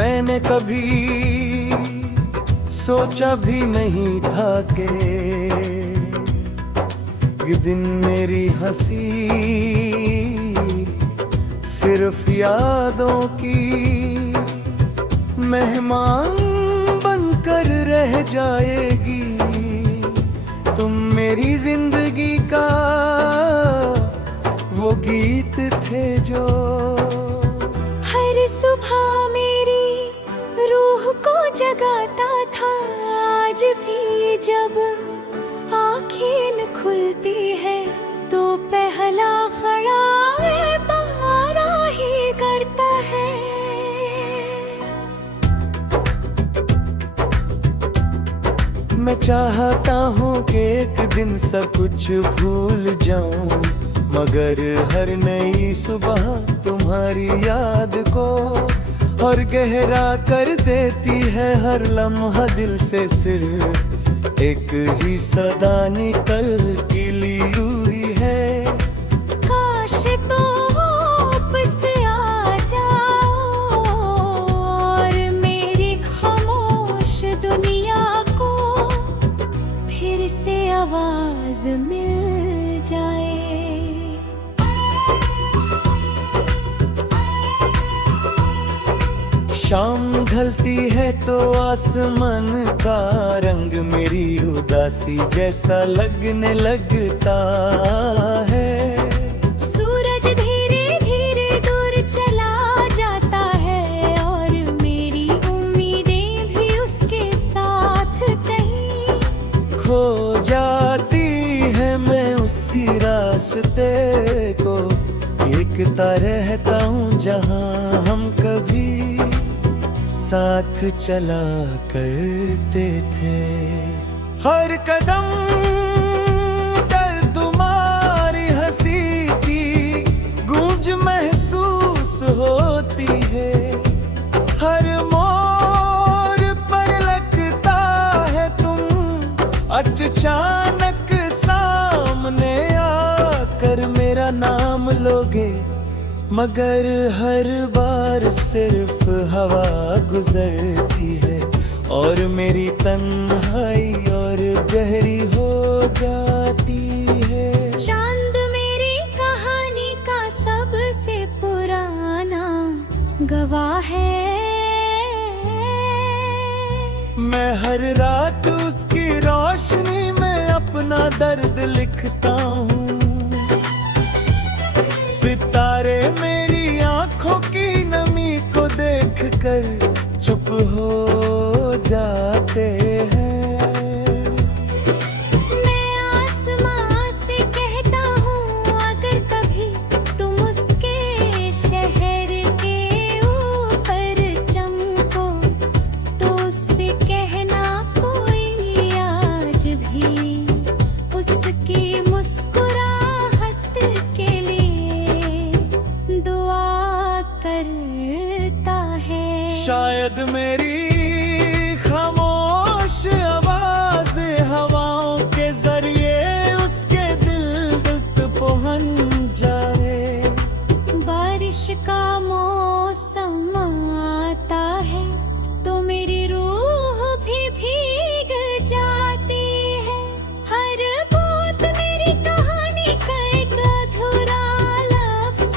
मैंने कभी सोचा भी नहीं था कि दिन मेरी हंसी सिर्फ यादों की मेहमान बनकर रह जाएगी। तुम मेरी जिंदगी का वो गीत थे जो हर सुबह मेरी रूह को जगाता था। आज भी जब आँखें न खुलती है तो पहला खड़ा बहारा ही करता है। मैं चाहता हूँ कि एक दिन सब कुछ भूल जाऊं, मगर हर नई सुबह तुम्हारी याद को और गहरा कर देती है हर लम्हा दिल से। सिर्फ एक ही सदा निकल की ली हुई है। काश तो वापस आ जाओ और मेरी खामोश दुनिया को फिर से आवाज मिल जाए। शाम ढलती है तो आसमान का रंग मेरी उदासी जैसा लगने लगता है। सूरज धीरे धीरे दूर चला जाता है और मेरी उम्मीदें भी उसके साथ कहीं खो जाती है। मैं उसी रास्ते को देखता रहता हूँ जहाँ हम कभी साथ चला करते थे। हर कदम पर तुम्हारी हंसी की गूंज महसूस होती है। हर मोड़ पर लगता है तुम अचानक सामने आकर मेरा नाम लोगे, मगर हर बार सिर्फ हवा गुजरती है और मेरी तन्हाई और गहरी हो जाती है। चांद मेरी कहानी का सबसे पुराना गवाह है। मैं हर रात उसकी रोशनी में अपना दर्द लिखता हूँ। सितारे मेरी आंखों की नमी को देखकर चुप हो जाते हैं। मैं आसमां से कहता हूँ अगर कभी तुम उसके शहर के ऊपर चमको तो उससे कहना कोई आज भी उसकी मुस्कुराहट के लिए दुआ करता है। शायद मेरी खामोश आवाज हवाओं के जरिए उसके दिल तक पहुंच जाए। बारिश का मौसम आता है तो मेरी रूह भी भीग जाती है। हर बात मेरी कहानी का एक अधूरा लफ्ज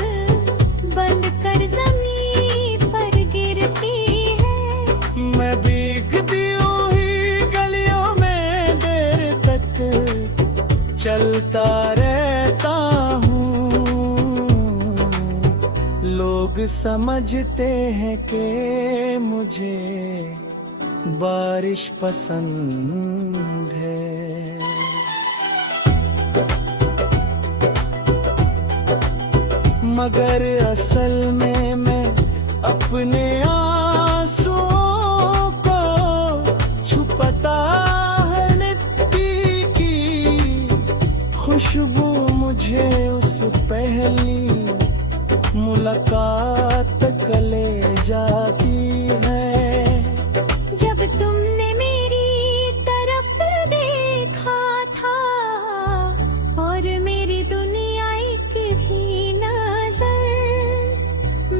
बंद कर ज़मीन पर गिरती है। मैं भीगती हुई गलियों में देर तक चलता रहता हूँ। लोग समझते हैं कि मुझे बारिश पसंद है। मगर असल में मैं अपने आंसुओं को छुपाता है। मिट्टी की खुशबू मुझे उस पहली मुलाकात तक ले जाती है। जब तुमने मेरी तरफ देखा था और मेरी दुनिया एक भी नजर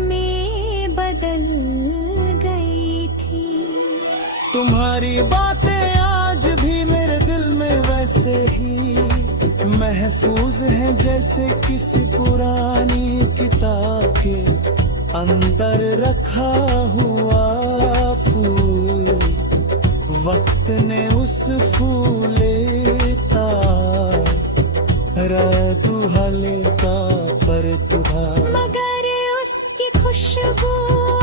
में बदल गई। तुम्हारी बातें आज भी मेरे दिल में वैसे ही महफूज हैं जैसे किसी पुरानी किताब के अंदर रखा हुआ फूल। वक्त ने उस फूले का दुहा लेता पर तुहा, मगर उसकी खुशबू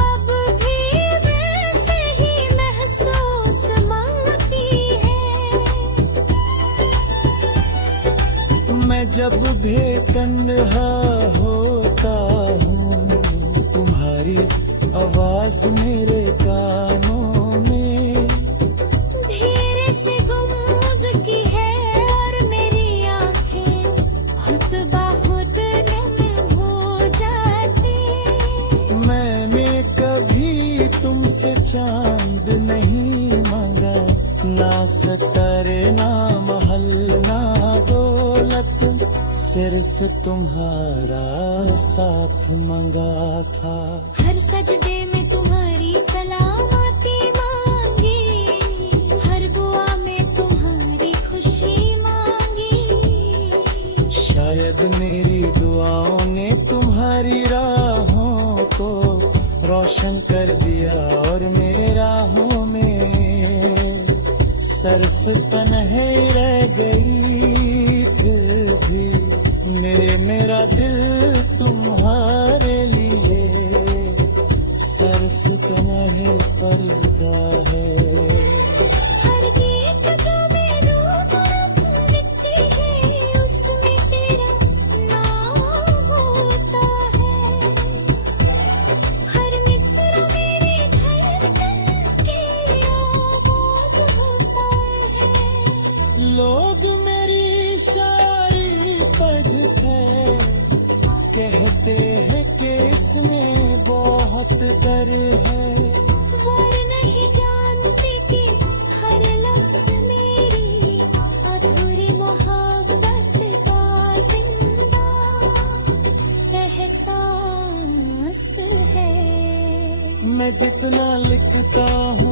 अब भी वैसे ही महसूस मांगती है। मैं जब भी तन्हा होता हूँ तुम्हारी आवाज मेरे कानों में धीरे से गुमसुकी है और मेरी आंखें खुद बाखुद नम हो जाती। मैंने कभी तुमसे चांद नहीं मांगा, ना सितारे ना महल ना दौलत, सिर्फ तुम्हारा साथ मांगा था। हर सजदे में तुम्हारी सलामती मांगी, हर दुआ में तुम्हारी खुशी मांगी। शायद मेरी दुआओं ने तुम्हारी राहों को रोशन कर दिया और मेरी राहों में सिर्फ तन्हाई रह गई। फिर भी मेरा दिल तुम्हारे लिए सिर्फ तुम्हें पर लगा है। हर गीत जो मैं रूबरू लिखती है उसमें तेरा नाम होता है। हर मिसरा मेरे धड़कन की आवाज होता है। लोग मेरी शायरी पढ़ के कहते हैं कि इसमें बहुत डर है, और नहीं जानते कि हर लफ्ज मेरी अधूरी मोहब्बत का जिंदा एहसास है। मैं जितना लिखता हूँ